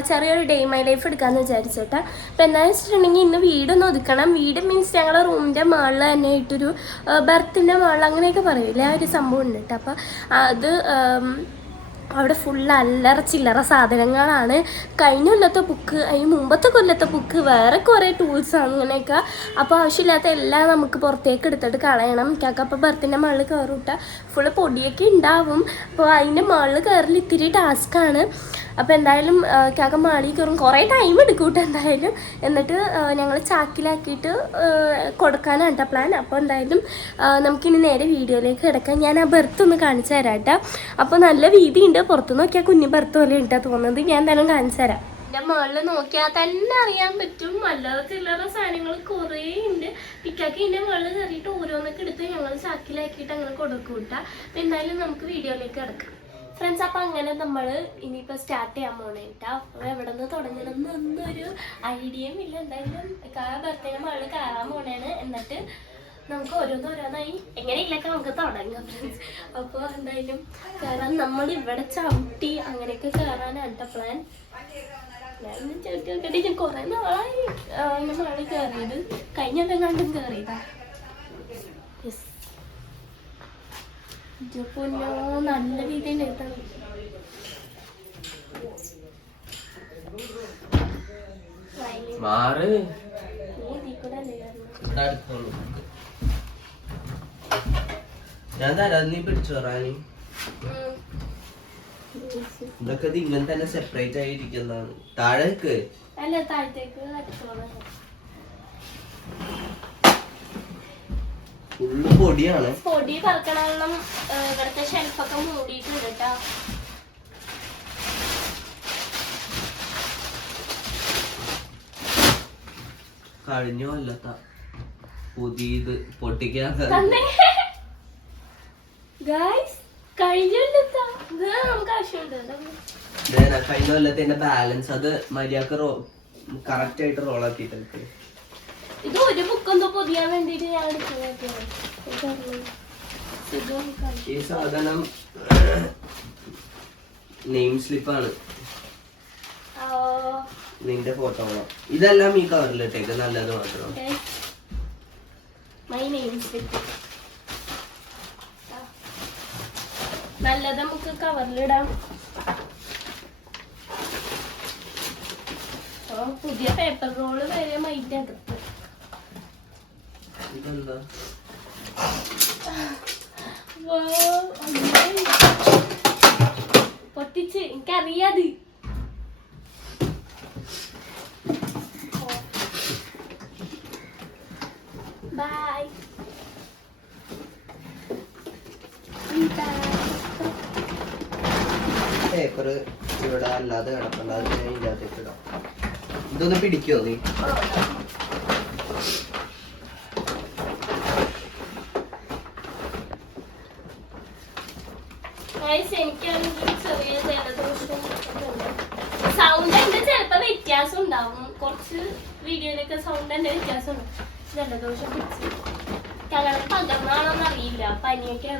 ചെറിയൊരു day my life എടുക്കാമെന്ന് വിചാരിച്ചോട്ടെ അപ്പോൾ എന്താണെന്ന് വെച്ചിട്ടുണ്ടെങ്കിൽ ഇന്ന് വീടൊന്ന് ഒതുക്കണം. വീട് മീൻസ് ഞങ്ങളുടെ റൂമിന്റെ മുകളിൽ തന്നെ ആയിട്ടൊരു ബർത്തിന്റെ മുകളിൽ അങ്ങനെയൊക്കെ പറയില്ലേ ആ ഒരു സംഭവം ഉണ്ട് കേട്ടോ അപ്പോൾ അത് അവിടെ ഫുൾ അല്ലറ ചില്ലറ സാധനങ്ങളാണ്. കഴിഞ്ഞ കൊല്ലത്തെ ബുക്ക് അതിന് മുമ്പത്തെ കൊല്ലത്തെ ബുക്ക് വേറെ കുറേ ടൂൾസ് അങ്ങനെയൊക്കെ അപ്പോൾ ആവശ്യമില്ലാത്ത എല്ലാം നമുക്ക് പുറത്തേക്ക് എടുത്തിട്ട് കളയണം. അപ്പോൾ ബർത്തിന്റെ മുകളിൽ കയറിട്ട ഫുള്ള് പൊടിയൊക്കെ ഉണ്ടാവും. അപ്പോൾ അതിന്റെ മുകളിൽ കയറൽ ഇത്തിരി ടാസ്ക്കാണ് അപ്പോൾ എന്തായാലും കാക്ക മാളിൽ കയറും. കുറേ ടൈം എടുക്കും എന്തായാലും. എന്നിട്ട് ഞങ്ങൾ ചാക്കിലാക്കിയിട്ട് കൊടുക്കാനാണ് കേട്ടോ പ്ലാൻ അപ്പോൾ എന്തായാലും നമുക്കിനി നേരെ വീഡിയോയിലേക്ക് കിടക്കാം. ഞാൻ ആ ബർത്ത് ഒന്ന് കാണിച്ചു തരാം കേട്ടോ അപ്പോൾ നല്ല വീതിയുണ്ട് പുറത്ത് നോക്കിയാൽ കുഞ്ഞു ബർത്ത് പോലെ ഉണ്ട് തോന്നുന്നത്. ഞാൻ എന്തായാലും കാണിച്ചു തരാം. എന്റെ മുകളിൽ നോക്കിയാൽ തന്നെ അറിയാൻ പറ്റും. അല്ലാതെ ചില്ലറ സാധനങ്ങൾ കുറേ ഉണ്ട് പിക്കാക്ക് ഇതിന്റെ മുകളിൽ കയറിയിട്ട് ഓരോന്നൊക്കെ എടുത്ത് ഞങ്ങൾ ചാക്കിലാക്കിയിട്ട് അങ്ങനെ കൊടുക്കും കേട്ടോ അപ്പോൾ എന്തായാലും നമുക്ക് വീഡിയോയിലേക്ക് കിടക്കാം. ഫ്രണ്ട്സ് അപ്പം അങ്ങനെ നമ്മൾ ഇനിയിപ്പോൾ സ്റ്റാർട്ട് ചെയ്യാൻ പോണേ കേട്ടോ അപ്പോൾ എവിടെ നിന്ന് തുടങ്ങണമെന്നൊന്നും ഒരു ഐഡിയയും ഇല്ല. എന്തായാലും ബർത്ത്ഡേ മകൾ കയറാൻ പോണേന്ന് എന്നിട്ട് നമുക്ക് ഓരോന്നോരോന്നായി എങ്ങനെയില്ലൊക്കെ നമുക്ക് തുടങ്ങാം ഫ്രണ്ട്സ് അപ്പോൾ എന്തായാലും കയറാൻ നമ്മൾ ഇവിടെ ചവിട്ടി അങ്ങനെയൊക്കെ കയറാനാണ് പ്ലാൻ ഞാൻ ചവിട്ടി നോക്കട്ടെ. ഞാൻ കുറേ നാളായി ആ, ഇങ്ങനെ മകൾ കയറിയത് കഴിഞ്ഞ കണ്ടും കയറിയതാ യെസ് പൊന്നോ നല്ല രീതിയിൽ എത്തണം മാറ്. നീ കൂടെ അല്ലേ. ഞാൻ തരാം നീ. പിടിച്ചോറാനി പറഞ്ഞു ഇതൊക്കെ ഇത് ഇങ്ങനെ തന്നെ സെപ്പറേറ്റ് ആയിരിക്കുന്നതാണ് താഴേക്ക് അല്ല താഴത്തേക്ക് ഫുള്ള് പൊടിയാണ്. പൊടി പറക്കണം ഇവിടുത്തെ ഷെൽഫൊക്കെ മൂടിയിട്ടുണ്ട് കേട്ടോ കഴിഞ്ഞോ കൊല്ലത്ത. പുതിയത് പൊട്ടിക്കാൻ. കഴിഞ്ഞ കൊല്ലത്തിന്റെ ബാലൻസ് അത് മര്യാദയ്ക്ക് റോ കറക്റ്റ് ആയിട്ട് റോൾ ആക്കിയിട്ട് ഇത് ഒരു ബുക്ക് എന്തോ പൊതിയാൻ വേണ്ടിട്ട് ഞാൻ ഈ സാധനം നെയിം സ്ലിപ്പാണ് നിന്റെ ഫോട്ടോ ഇതെല്ലാം ഈ കവറിലിട്ടേക്ക് നല്ലത് മാത്രം. മൈ നെയിം സ്ലിപ്പ് നല്ലത് നമുക്ക് കവറിലിടാം പുതിയ പേപ്പർ റോൾ വരെ മൈന്റെ അകത്ത്. പൊട്ടിച്ച്. എനിക്കറിയാത് ബൈ പേപ്പർ ഇവിടെ അല്ലാതെ കിടക്കണ്ട അത് ഞാൻ ഇതിനകത്തേക്ക് ഇടാം. ഇതൊന്ന് പിടിക്കോ നീ? സൗണ്ട് എന്റെ ചിലപ്പോ വ്യത്യാസം ഉണ്ടാവും. കുറച്ച് വീഡിയോയിലൊക്കെ സൗണ്ട് എന്റെ വ്യത്യാസം ഉണ്ട്. ജലദോഷം പിടിച്ചു. ഞങ്ങൾ പകർന്നാണോന്ന് അറിയില്ല. പനിയൊക്കെ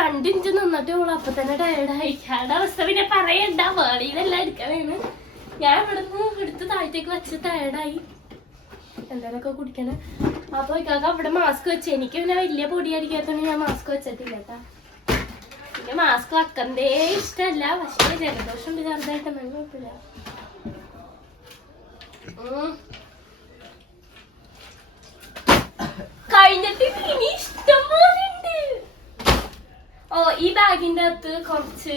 രണ്ടിഞ്ച് നിന്നിട്ട് ഓൾ അപ്പൊ തന്നെ ടയേർഡായി ഞങ്ങളുടെ അവസ്ഥ പിന്നെ പറയണ്ട. വേളിയിലെല്ലാം എടുക്കണേന്ന് ഞാൻ ഇവിടുന്ന് എടുത്ത് താഴത്തേക്ക് വെച്ച് ടയേർഡായി എന്തായാലൊക്കെ കുടിക്കണേ. അപ്പൊ ഇക്കാക്ക അവിടെ മാസ്ക് വെച്ച്. എനിക്ക് പിന്നെ വലിയ പൊടിയടിക്കാത്തോണ്ട് ഞാൻ മാസ്ക് വെച്ചിട്ടില്ല കേട്ടാ. പിന്നെ മാസ്ക് വെക്കണ്ടേ? ഇഷ്ടമല്ല പക്ഷേ ജലദോഷം ചെറുതായിട്ട് നല്ല കുഴപ്പമില്ല. കഴിഞ്ഞിട്ട് ഇനി ഇഷ്ടം പോലെ ഓ ഈ ബാഗിന്റെ അകത്ത് കുറച്ച്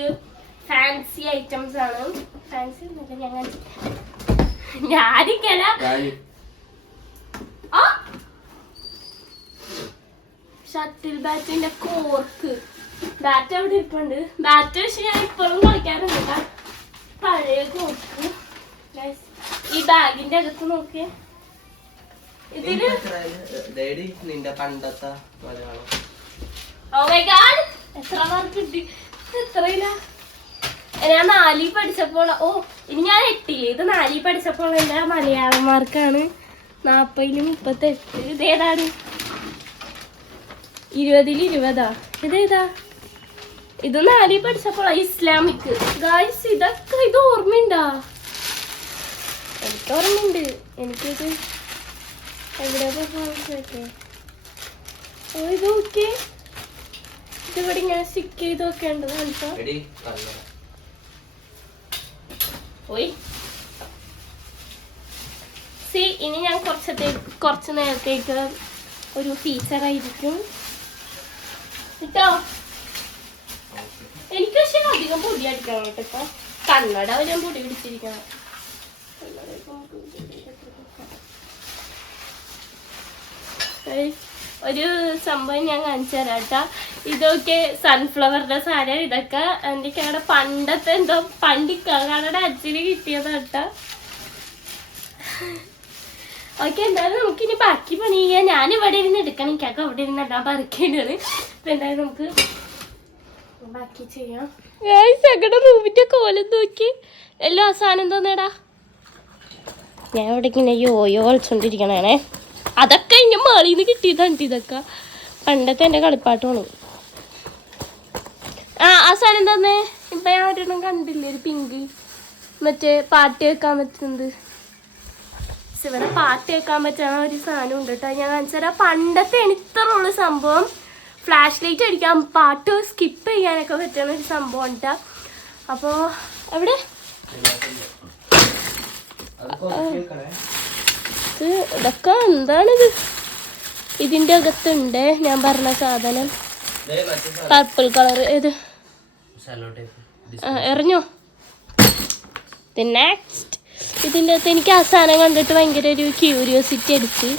ഫാൻസി ഐറ്റംസ് ആണ്. ഫാൻസി ഞാൻ ഞാനിങ്ങനെ ഷട്ടിൽ ബാറ്റിന്റെ കോർക്ക് ബാറ്റ് അവിടെ ഇരിപ്പുണ്ട്. ബാറ്റ് പക്ഷെ ഞാൻ ഇപ്പോഴും കളിക്കാറുണ്ട് കേട്ടോ. പഴയ Guys, ഈ ബാഗിന്റെ അകത്ത് നോക്കിയേ. ഇതിൽ ഡേഡി നിന്റെ പണ്ടത്തെ മലയാളം. Oh my god! എത്ര മാർക്ക് കിട്ടി എത്രയില്ല ഞാൻ നാലിൽ പഠിച്ചപ്പോൾ ഓ ഇനി ഞാൻ എട്ടിൽ. ഇത് നാലിൽ പഠിച്ചപ്പോൾ എന്റെ മലയാളം മാർക്കാണ് നാപ്പതിന് മുപ്പത്തെട്ട്. ഇതേതാണ് ഇരുപതിൽ ഇരുപതാ. ഇതേതാ ഇത് നാലി പഠിച്ചപ്പോൾ ഇസ്ലാമിക്. ഗായ്സ് ഇതൊക്കെ ഇത് ഓർമ്മയുണ്ടാ? എനിക്ക് ഓർമ്മയുണ്ട്. എനിക്കിത് എവിടെ പറഞ്ഞേ ഓ ഇത് ഓക്കെ ഇതിവിടെ ഇങ്ങനെ സ്റ്റിക്ക് ചെയ്ത് വെക്കേണ്ടത് ഓയ് സി ഇനി ഞാൻ കുറച്ചത്തേക്ക് കുറച്ച് നേരത്തേക്ക് ഒരു ടീച്ചറായിരിക്കും കേട്ടോ? എനിക്ക് പക്ഷെ അധികം പൊടി അടിക്കണം കേട്ടോ കണ്ണട ഞാൻ പൊടി പിടിച്ചിരിക്കണം. ഒരു സംഭവം ഞാൻ കാണിച്ചു തരാം കേട്ടാ. ഇതൊക്കെ സൺഫ്ലവറിന്റെ സാധനം. ഇതൊക്കെ എന്റെ ഞങ്ങളുടെ പണ്ടത്തെ എന്തോ പണ്ടിക്കാരുടെ അച്ഛന് കിട്ടിയതാട്ടാ ഓക്കെ എന്തായാലും നമുക്ക് ഇനി ബാക്കി പണി ചെയ്യാം ഞാൻ ഇവിടെ ഇരുന്ന് എടുക്കണം. എനിക്കൊക്കെ അവിടെ ഇരുന്ന് എല്ലാം പറിക്കേണ്ടത് എന്തായാലും നമുക്ക് ബാക്കി ചെയ്യാം ഞങ്ങളുടെ റൂമിന്റെ കോലം നോക്കി. എല്ലാം അവസാനം തോന്നേടാ ഞാൻ ഇവിടെ ഇങ്ങനെ യോയോ കളിച്ചോണ്ടിരിക്കണേ അതൊക്കെ ഇനി മാളിയിൽ നിന്ന് കിട്ടിയതാണ് ഇതൊക്കെ. പണ്ടത്തെ എന്റെ കളിപ്പാട്ടാണ് ആ ആ സാധനം തന്നെ ഇപ്പൊ ഞാൻ ഒരെണ്ണം കണ്ടില്ലേ ഒരു പിങ്ക്. മറ്റേ പാട്ട് കേൾക്കാൻ പറ്റുന്നത്. ഇവിടെ പാട്ട് കേൾക്കാൻ പറ്റുന്ന ഒരു സാധനം ഉണ്ട് കേട്ടോ. ഞാൻ കാണിച്ചുതരാം. പണ്ടത്തെ ഇത്രയുള്ള സംഭവം ഫ്ലാഷ് ലൈറ്റ് അടിക്കാൻ പാട്ട് സ്കിപ്പ് ചെയ്യാനൊക്കെ പറ്റുന്ന ഒരു സംഭവം ഉണ്ട് അപ്പോൾ എവിടെ ഇതൊക്കെ എന്താണിത്? ഇതിന്റെ അകത്തുണ്ട് ഞാൻ പറഞ്ഞ സാധനം. പർപ്പിൾ കളർ ഏത്? എറിഞ്ഞോ? നെക്സ്റ്റ് ഇതിന്റെ അകത്ത് എനിക്ക് ആ സാധനം കണ്ടിട്ട് ഭയങ്കര ഒരു ക്യൂരിയോസിറ്റി അടിച്ച്.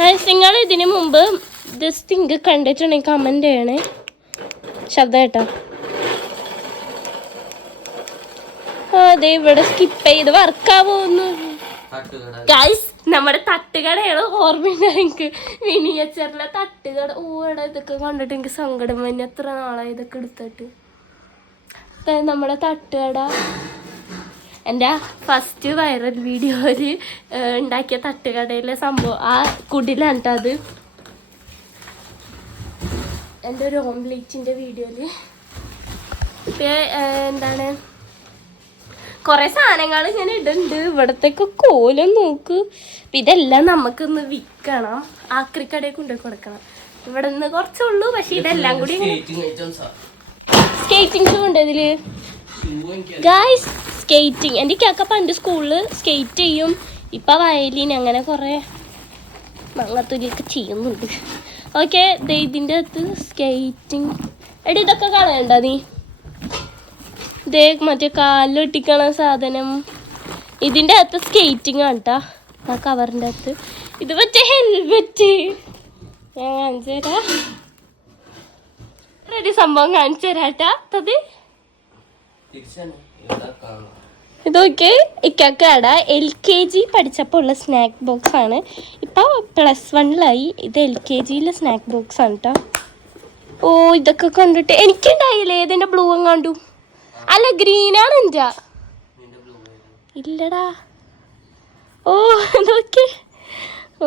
നിങ്ങൾ ഇതിനു മുമ്പ് ജസ്റ്റ് തിങ്ക് കണ്ടിട്ടുണ്ടെങ്കിൽ കമന്റ് ചെയ്യണേ. ശബ്ദം കേട്ടോ. അതെ ഇവിടെ സ്കിപ്പ് ചെയ്ത് വർക്കാവുന്നു. ഗൈസ് നമ്മുടെ തട്ടുകടയാണ് ഓർമ്മയില്ല മിനിയച്ചറിലെ തട്ടുകട ഓ എടാ ഇതൊക്കെ കണ്ടിട്ട് എനിക്ക് സങ്കടം വന്നെ. എത്ര നാളായി ഇതൊക്കെ എടുത്തിട്ട്. നമ്മുടെ തട്ടുകട. എന്റെ ഫസ്റ്റ് വൈറൽ വീഡിയോയിൽ ഉണ്ടാക്കിയ തട്ടുകടയിലെ സംഭവം. ആ കുടിലാണ് അത്. എന്റെ ഒരു ഓംലേറ്റിന്റെ വീഡിയോയിൽ എന്താണ്? കുറെ സാധനങ്ങൾ ഇങ്ങനെ ഇടുന്നുണ്ട്. ഇവിടത്തേക്ക് കോലം നോക്ക്. ഇതെല്ലാം നമുക്കൊന്ന് വിൽക്കണം. ആക്രിക്കടയിൽ കൊണ്ടുപോയി കൊടുക്കണം. ഇവിടെ നിന്ന് കുറച്ചുള്ളൂ പക്ഷെ ഇതെല്ലാം കൂടി. സ്കേറ്റിംഗ് ഷൂ ഉണ്ട് ഇതിൽ? ഗായ്സ് സ്കേറ്റിംഗ് എന്റെ ഒക്കെ പണ്ട് സ്കൂളിൽ സ്കേറ്റ് ചെയ്യും. ഇപ്പം വയലിൻ അങ്ങനെ കുറേ മങ്ങത്തൊലിയൊക്കെ ചെയ്യുന്നുണ്ട്. ഓക്കെ ഇതിന്റെ അകത്ത് സ്കേറ്റിംഗ് എടി ഇതൊക്കെ കളയണ്ട നീ. ഇതേ മറ്റേ കാലിലൊട്ടിക്കണ സാധനം. ഇതിന്റെ അകത്ത് സ്കേറ്റിംഗ് ആണ് കേട്ടോ ആ കവറിന്റെ അകത്ത്. ഇത് മറ്റേ ഹെൽമെറ്റ് ഞാൻ കാണിച്ചു തരാം. റെഡി സംഭവം കാണിച്ചു തരാട്ടാ തത്. ഇതൊക്കെ ഇക്കക്കട എൽ കെ ജി പഠിച്ചപ്പോൾ ഉള്ള സ്നാക്ക് ബോക്സ് ആണ്. ഇപ്പോൾ പ്ലസ് വണ്ണിലായി ഇത് എൽ കെ ജിയിലെ സ്നാക്ക് ബോക്സ് ആണ് കേട്ടോ ഓ ഇതൊക്കെ കണ്ടിട്ട് എനിക്കുണ്ടായില്ലേ? ഏതെന്റെ ബ്ലൂ കണ്ടു. അല്ല എന്റെ നിന്റെ blue ആയിരുന്നു. ഇല്ലടാ. ഓ ഇതൊക്കെ.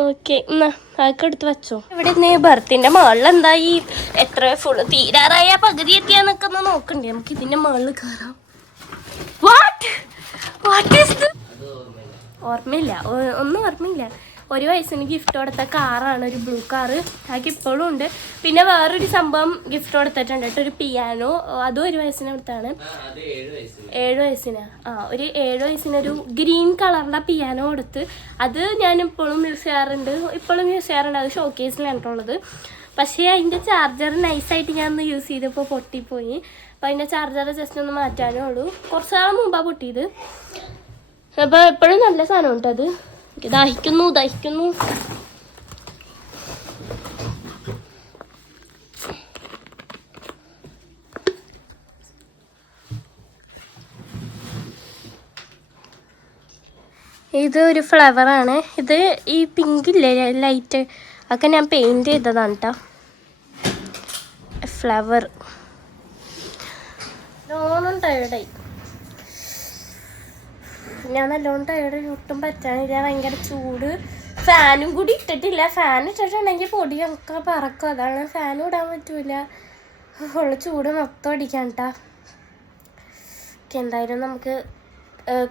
ഓക്കെ എന്നാ അതൊക്കെ എടുത്ത് വെച്ചോ. ഇവിടെ നിന്ന് ഭർത്തിന്റെ മുകളിൽ എന്തായി? എത്ര ഫുൾ തീരാറായ പകുതി എത്തിയാന്നൊക്കെ ഒന്ന് നോക്കണ്ടേ. നമുക്ക് ഇതിന്റെ മുകളിൽ കയറാം വാട്ട് ഓർമ്മയില്ല. ഒന്നും ഓർമ്മയില്ല. ഒരു വയസ്സിന് ഗിഫ്റ്റ് കൊടുത്ത കാറാണ് ഒരു ബ്ലൂ കാറ് അതൊക്കെ ഇപ്പോഴും ഉണ്ട്. പിന്നെ വേറൊരു സംഭവം ഗിഫ്റ്റ് കൊടുത്തിട്ടുണ്ട് കേട്ടോ. ഒരു പിയാനോ അതും ഒരു വയസ്സിന് കൊടുത്താണ്. ഏഴ് വയസ്സിന്. ആ ഒരു ഏഴ് വയസ്സിനൊരു ഗ്രീൻ കളറിന്റെ പിയാനോ കൊടുത്ത്. അത് ഞാൻ ഇപ്പോഴും യൂസ് ചെയ്യാറുണ്ട്. ഇപ്പോഴും യൂസ് ചെയ്യാറുണ്ട്. അത് ഷോക്കേസിലാണ് ഉള്ളത്. പക്ഷേ അതിന്റെ ചാർജർ നൈസായിട്ട് ഞാൻ ഒന്ന് യൂസ് ചെയ്തപ്പോൾ പൊട്ടിപ്പോയി. അപ്പോൾ അതിന്റെ ചാർജർ ജസ്റ്റ് ഒന്ന് മാറ്റാനേ ഉള്ളൂ. കുറച്ച് നാൾ മുമ്പാണ് പൊട്ടിയത്. അപ്പോൾ എപ്പോഴും നല്ല സാധനം ഉണ്ട് അത്. ദാഹിക്കുന്നു ദാഹിക്കുന്നു. ഇത് ഒരു ഫ്ലവറാണ് ഇത് ഈ പിങ്ക് ഇല്ലേ ലൈറ്റ് ഒക്കെ ഞാൻ പെയിന്റ് ചെയ്തതാണ് കേട്ടോ ഫ്ലവർ ലോണം ടയർഡായി ഞാൻ നല്ലോണം ടയർഡ് ഒട്ടും പറ്റാനില്ല. ഭയങ്കര ചൂട്. ഫാനും കൂടി ഇട്ടിട്ടില്ല. ഫാൻ ഇട്ടിട്ടുണ്ടെങ്കിൽ പൊടി നമുക്ക് പറക്കും. അതാണ് ഫാൻ ഇടാൻ പറ്റൂല. ഉള്ള ചൂട് മൊത്തം അടിക്കാൻ കേട്ടാ എന്തായാലും നമുക്ക്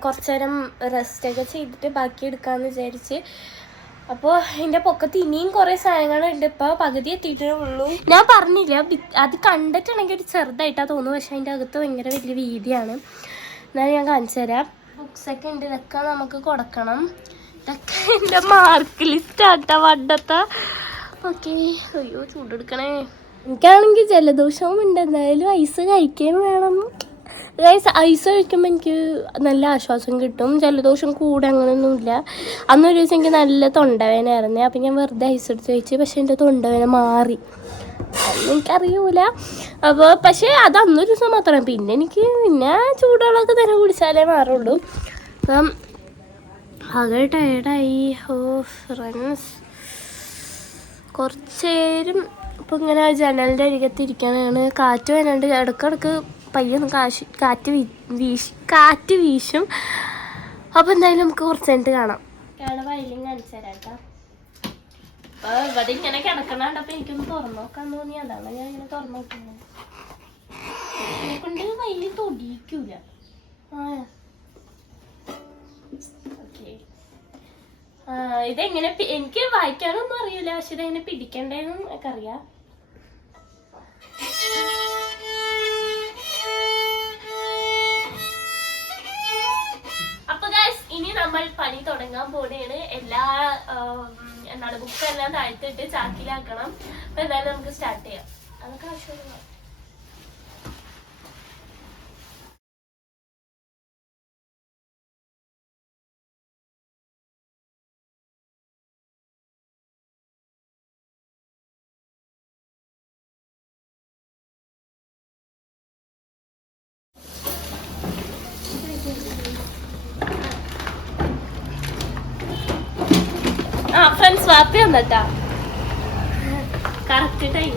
കുറച്ചു നേരം റെസ്റ്റ് ഒക്കെ ചെയ്തിട്ട് ബാക്കി എടുക്കാമെന്ന് വിചാരിച്ച് അപ്പോൾ എന്റെ പൊക്കത്ത് ഇനിയും കുറേ സാധനങ്ങളുണ്ട്. ഇപ്പൊ പകുതി എത്തിയിട്ടേ ഉള്ളൂ. ഞാൻ പറഞ്ഞില്ല അത് കണ്ടിട്ടുണ്ടെങ്കിൽ ഒരു ചെറുതായിട്ടാ തോന്നുന്നു. പക്ഷെ അതിന്റെ അകത്ത് ഭയങ്കര വലിയ വീതിയാണ്. എന്നാൽ ഞാൻ കാണിച്ചു തരാം. ബുക്സൊക്കെ ഉണ്ട്. ഇതൊക്കെ നമുക്ക് കൊടുക്കണം. ഇതൊക്കെ എന്റെ മാർക്ക് ലിസ്റ്റ് ആട്ടാ വണ്ടത്തെ ഓക്കെ. അയ്യോ ചൂടെടുക്കണേ. എനിക്കാണെങ്കിൽ ജലദോഷവും ഉണ്ട്. എന്തായാലും ഐസ് കഴിക്കുകയും വേണം. ഗൈസ് ഐസ് കഴിക്കുമ്പോൾ എനിക്ക് നല്ല ആശ്വാസം കിട്ടും. ജലദോഷം കൂടെ അങ്ങനെയൊന്നുമില്ല അന്നൊരു ദിവസം എനിക്ക് നല്ല തൊണ്ടവേദനയായിരുന്നു. അപ്പം ഞാൻ വെറുതെ ഐസ് എടുത്ത് കഴിച്ച് പക്ഷേ എന്റെ തൊണ്ടവേന മാറി. എനിക്കറിയൂല. അപ്പോൾ പക്ഷേ അത് അന്നൊരു ദിവസം മാത്രമാണ് പിന്നെ എനിക്ക് പിന്നെ ചൂടുവെള്ളമൊക്കെ തന്നെ കുടിച്ചാലേ മാറുള്ളൂ. അപ്പം ആകെ ടയർഡായി ഓ ഫ്രണ്ട്സ് കുറച്ച് നേരം ഇപ്പം ഇങ്ങനെ ജനലിന്റെ അരികത്ത് ഇരിക്കാനാണ്. കാറ്റ് വരാണ്ട് ഇടക്കിടക്ക് പയ്യൊന്ന് കാശ് കാറ്റ് വീശ് കാറ്റ് വീശും. അപ്പോൾ എന്തായാലും നമുക്ക് കുറച്ച് കഴിഞ്ഞിട്ട് കാണാം. അപ്പോൾ എനിക്കൊന്ന് തുറന്നു ഞാൻ ഇങ്ങനെ തുറന്നു ആ. ഇതെങ്ങനെ എനിക്ക് വായിക്കാനൊന്നും അറിയില്ല പക്ഷെ ഇതെങ്ങനെ പിടിക്കണ്ടേന്നും ഒക്കെ അറിയാം നമ്മൾ പണി തുടങ്ങാൻ പോണേണ് എല്ലാ എന്താണ് ബുക്ക് എല്ലാം താഴ്ത്തിട്ട് ചാക്കിലാക്കണം. അപ്പൊ എന്തായാലും നമുക്ക് സ്റ്റാർട്ട് ചെയ്യാം. അതൊക്കെ ആവശ്യമുള്ള ആ ഫ്രണ്ട്സ് വാപ്പി വന്നട്ടാ. കറക്റ്റ് ടൈം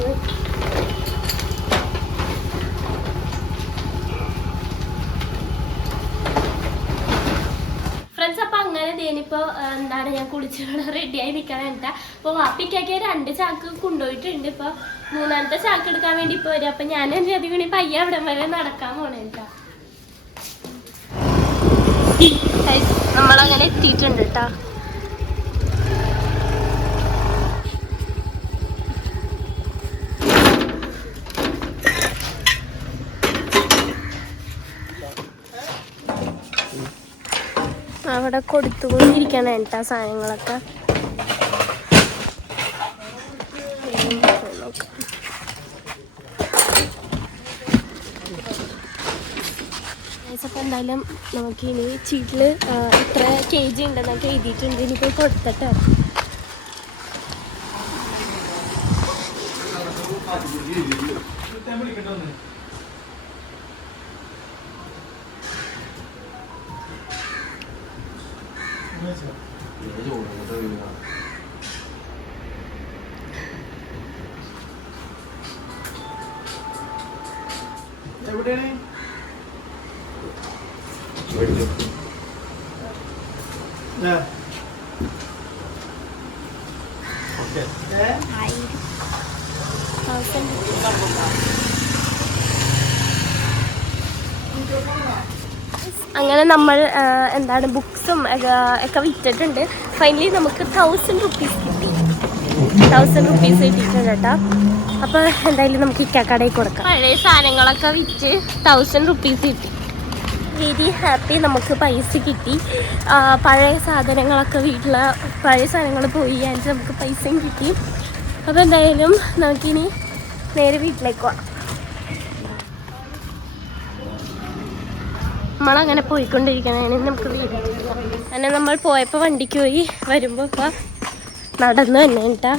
ഫ്രണ്ട്സ് അപ്പൊ അങ്ങനെ തേനിപ്പോ എന്താണ് ഞാൻ കുളിച്ച് റെഡി ആയി നിൽക്കാൻ എന്താ അപ്പൊ വാപ്പിക്കൊക്കെ രണ്ട് ചാക്ക് കൊണ്ടുപോയിട്ടുണ്ട് ഇപ്പൊ. മൂന്നാമത്തെ ചാക്ക് എടുക്കാൻ വേണ്ടി ഇപ്പൊ വരും. അപ്പൊ ഞാൻ എന്റെ അധികം കൂടി പയ്യ അവിടെ വരെ നടക്കാൻ പോണേട്ടാ നമ്മളങ്ങനെ എത്തിയിട്ടുണ്ട് കേട്ടാ അവിടെ കൊടുത്തുകൊണ്ടിരിക്കണം എന്റെ സാധനങ്ങളൊക്കെ ഉം, നോക്കാം. Guys, അപ്പൊ എന്തായാലും നമുക്ക് ഇനി ചീട്ടിൽ ഇത്ര കെ ജി ഉണ്ടെന്നൊക്കെ എഴുതിയിട്ടുണ്ട് ഇനിയിപ്പോൾ Thank എവിടെയാണ് അങ്ങനെ നമ്മൾ എന്താണ് ബുക്സും ഒക്കെ വിറ്റിട്ടുണ്ട്. ഫൈനലി നമുക്ക് തൗസൻഡ് റുപ്പീസ് കിട്ടി. തൗസൻഡ് റുപ്പീസ് കിട്ടിയിട്ടുണ്ട് കേട്ടോ. അപ്പോൾ എന്തായാലും നമുക്ക് ഇക്കാക്കടയിൽ കൊടുക്കാം. പഴയ സാധനങ്ങളൊക്കെ വിറ്റ് തൗസൻഡ് റുപ്പീസ് കിട്ടി. വെരി ഹാപ്പി നമുക്ക് പൈസ കിട്ടി. പഴയ സാധനങ്ങളൊക്കെ വീട്ടിലെ പഴയ സാധനങ്ങൾ പോയി അതിന് നമുക്ക് പൈസയും കിട്ടി. അപ്പോൾ എന്തായാലും നമുക്കിനി നേരെ വീട്ടിലേക്ക് പോവാം. നമ്മളങ്ങനെ പോയിക്കൊണ്ടിരിക്കണേ നമുക്ക് അങ്ങനെ നമ്മൾ പോയപ്പോൾ വണ്ടിക്ക് പോയി വരുമ്പോൾ ഇപ്പോൾ നടന്നു തന്നെ കേട്ടാ.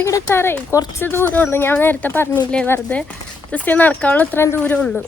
ഇവിടെ തറ കുറച്ച് ദൂരമുള്ളൂ ഞാൻ നേരത്തെ പറഞ്ഞില്ലേ വെറുതെ? ജസ്റ്റ് നടക്കാനുള്ള ഇത്രയും ദൂരമുള്ളൂ.